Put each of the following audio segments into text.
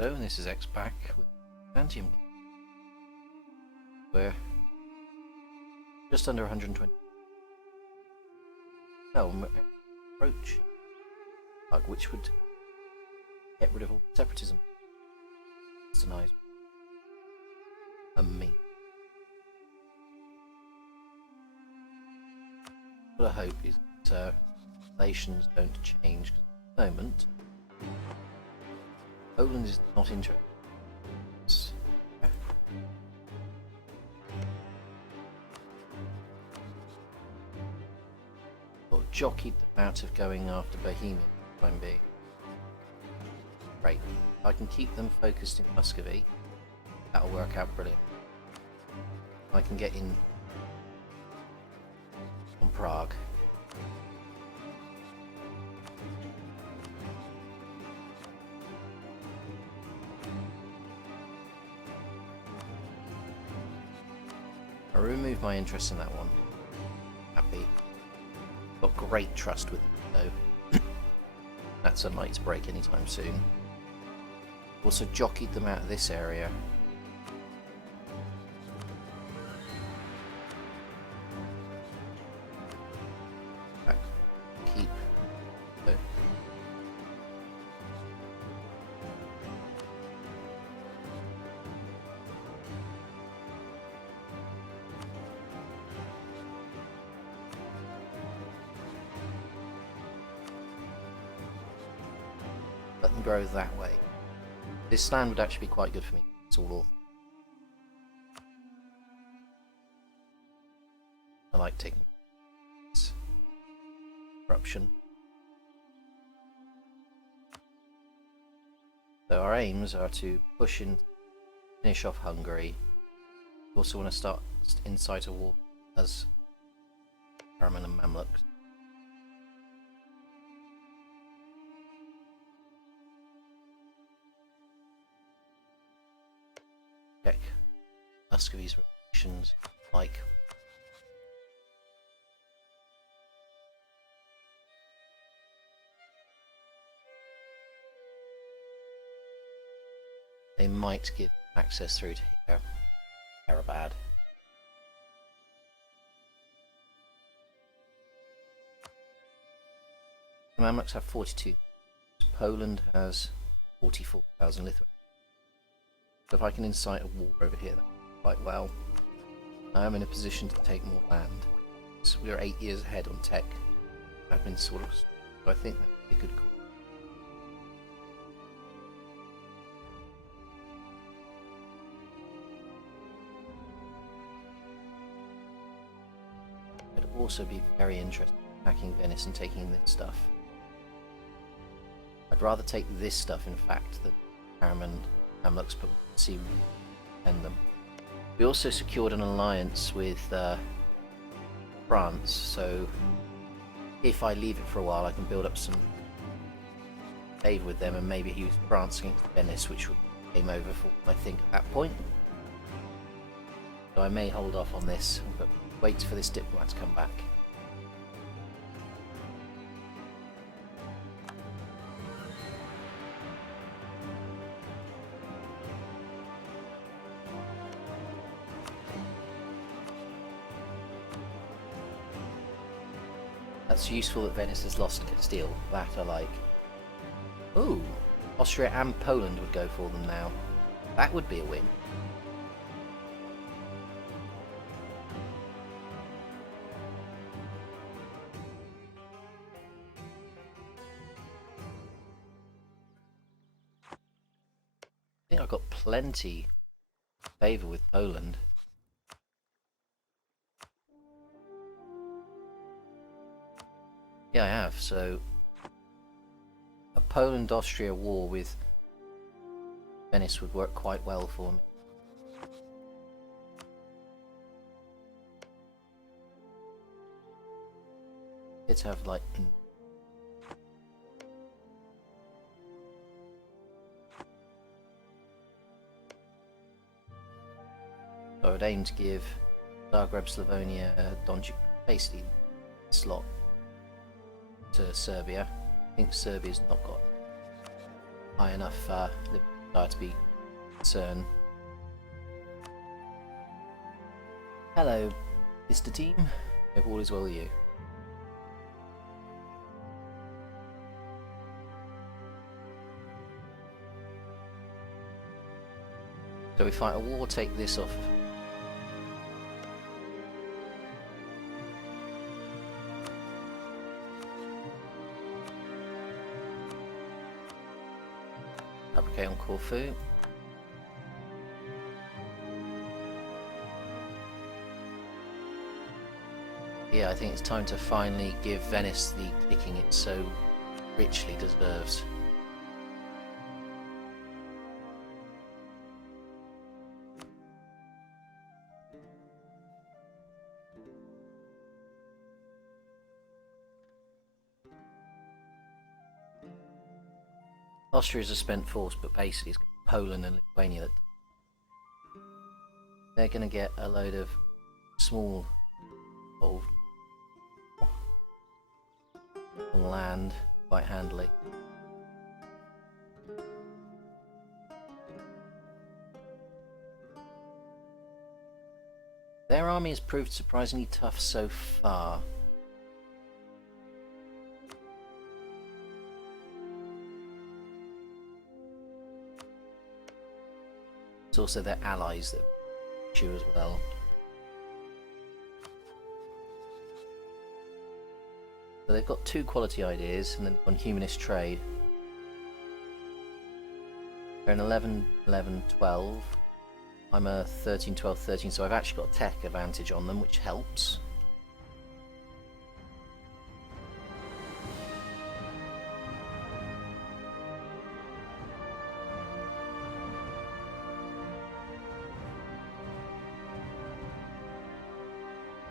Hello, and this is X back with Byzantium. We're just under 120. Oh, approach, which would get rid of all separatism. It's nice. Me. What I hope is that relations don't change, because at the moment Poland is not interested. Sort of jockeyed them out of going after Bohemia for the time being. Great. I can keep them focused in Muscovy. That'll work out brilliant. I can get in on Prague. I remove my interest in that one. Happy. Got great trust with them, though. That's unlikely to break anytime soon. Also jockeyed them out of this area. Keep. Let them grow that way. This land would actually be quite good for me. It's all awful. I like taking corruption. So our aims are to push in, finish off Hungary. We also want to start incite a war as Karaman and Mamluks. Check Muscovy's relations like. They might give access through to here. Karabad. The Mamluks have 42. Poland has 44,000 Lithuania. So if I can incite a war over here, that's quite well. I am in a position to take more land. So we're 8 years ahead on tech. Admin sort of. So I think that would be a good call. I'd also be very interested in attacking Venice and taking this stuff. I'd rather take this stuff, in fact, than Karaman Mamluks, but see and them. We also secured an alliance with France, so if I leave it for a while I can build up some favour with them and maybe use France against Venice, which would game over for I think at that point. So I may hold off on this, but wait for this diplomat to come back. That's useful that Venice has lost Castile. That I like. Ooh, Austria and Poland would go for them now. That would be a win. I think I've got plenty of favour with Poland. Yeah, I have. So, a Poland-Austria war with Venice would work quite well for me. Let's have like. So I would aim to give Zagreb, Slavonia, Donetsk, basically slot to Serbia. I think Serbia's not got high enough to be concerned. Hello, Mr. Team. Hope all is well with you. So we fight a war, take this off. Fabricate on Corfu. Yeah, I think it's time to finally give Venice the kicking it so richly deserves. Austria is a spent force, but basically it's Poland and Lithuania that they're going to get a load of small old on land quite handily. Their army has proved surprisingly tough so far. It's also their allies that chew as well. So they've got 2 quality ideas, and then on humanist trade. They're an 11, 11, 12. I'm a 13, 12, 13, so I've actually got tech advantage on them, which helps.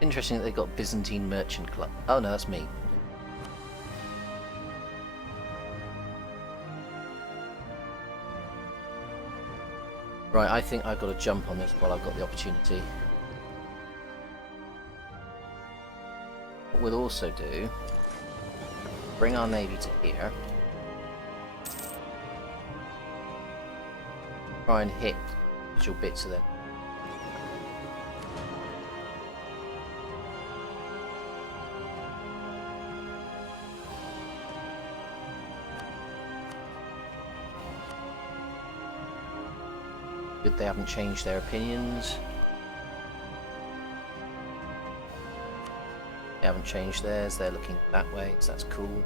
Interesting that they got Byzantine Merchant Club. Oh no, that's me. Right, I think I've got to jump on this while I've got the opportunity. What we'll also do, bring our navy to here. Try and hit visual bits of them. Good, they haven't changed their opinions. They haven't changed theirs, they're looking that way, so that's cool.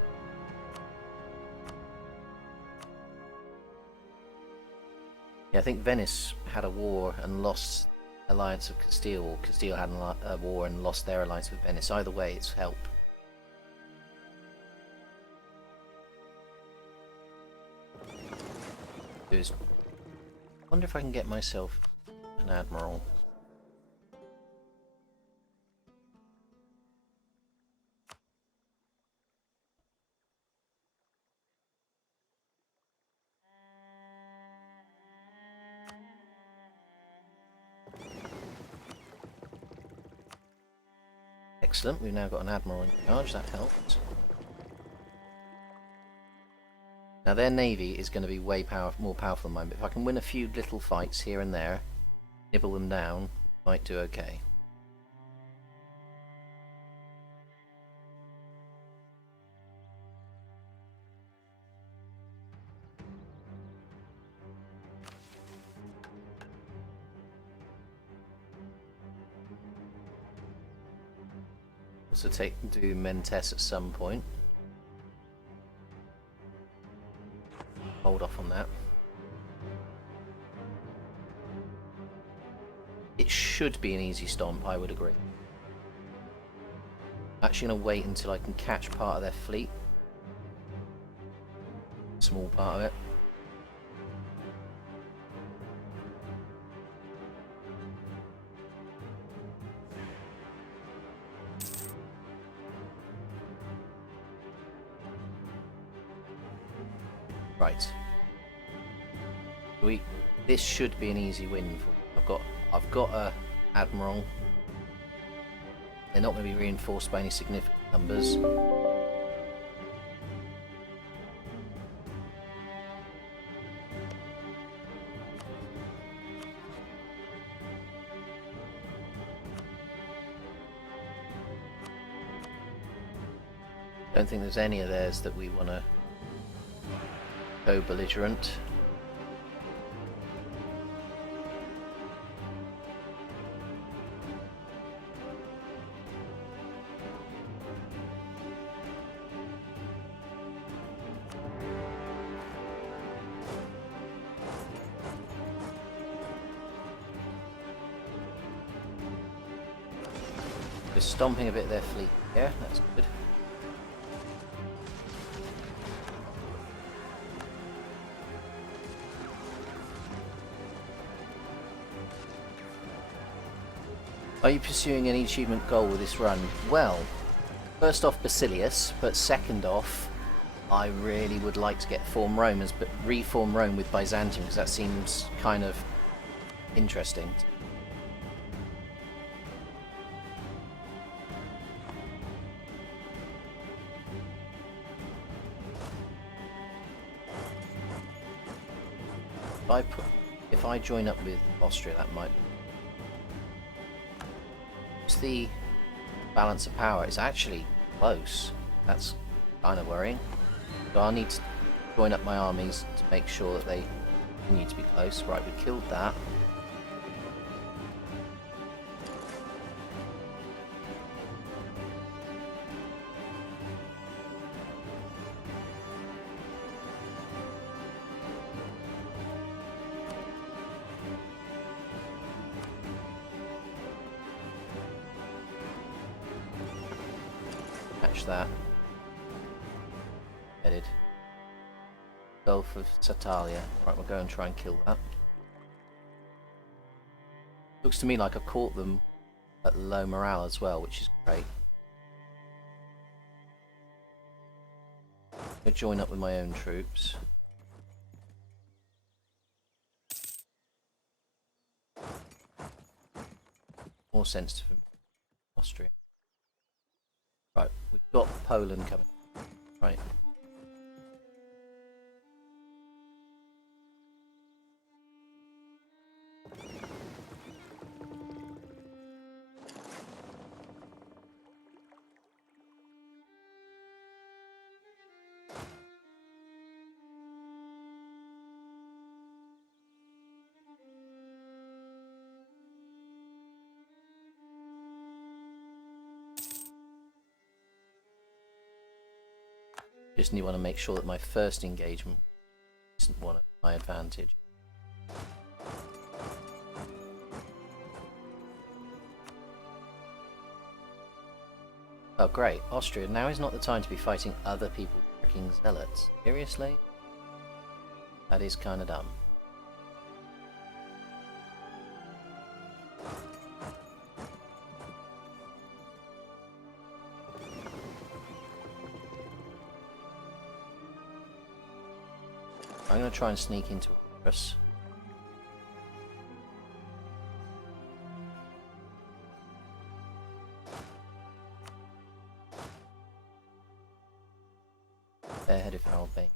Yeah, I think Venice had a war and lost alliance of Castile, or Castile had a war and lost their alliance with Venice. Either way, it's help. I wonder if I can get myself an admiral. Excellent, we've now got an admiral in charge, that helps. Now their navy is going to be way more powerful than mine, but if I can win a few little fights here and there, nibble them down, might do okay. Also do Mentes at some point. Hold off on that. It should be an easy stomp, I would agree. Actually going to wait until I can catch part of their fleet. Small part of it. Right. This should be an easy win. I've got a admiral. They're not going to be reinforced by any significant numbers. Don't think there's any of theirs that we want to go belligerent. We're stomping a bit of their fleet. Yeah, that's good. Are you pursuing any achievement goal with this run? Well, first off Basilius, but second off, I really would like to get reform Rome with Byzantium, because that seems kind of interesting. If I join up with Austria, that might. What's the balance of power? It's actually close. That's kind of worrying. So I'll need to join up my armies to make sure that they continue to be close. Right, we killed that. That headed Gulf of Satalia. Right, we'll go and try and kill that. Looks to me like I caught them at low morale as well, which is great. I'll join up with my own troops. More sensitive from Austria. Right, we've got Poland coming. Right. Just want to make sure that my first engagement isn't one at my advantage. Oh great, Austria, now is not the time to be fighting other people's freaking zealots. Seriously? That is kinda dumb. I'm going to try and sneak into us. They're headed for Albania.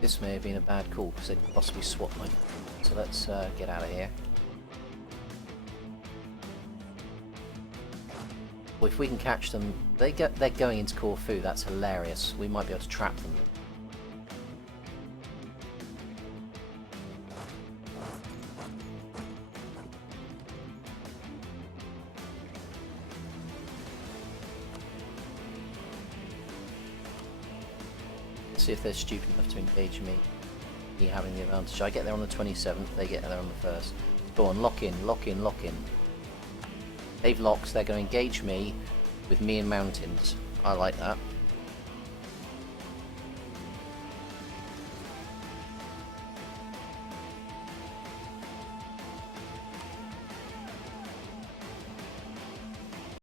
This may have been a bad call because they could possibly swap my. So let's get out of here. Well, if we can catch them, they're going into Corfu. That's hilarious. We might be able to trap them. See if they're stupid enough to engage me having the advantage. I get there on the 27th, they get there on the 1st. Go on, lock in, lock in, lock in. They've locked, they're going to engage me with me in mountains. I like that.